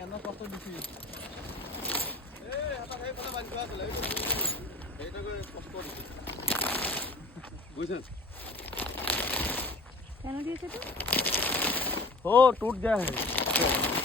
কেন কত দিছি বুঝছেন কেন দিয়েছে তো ও টুট গয়া है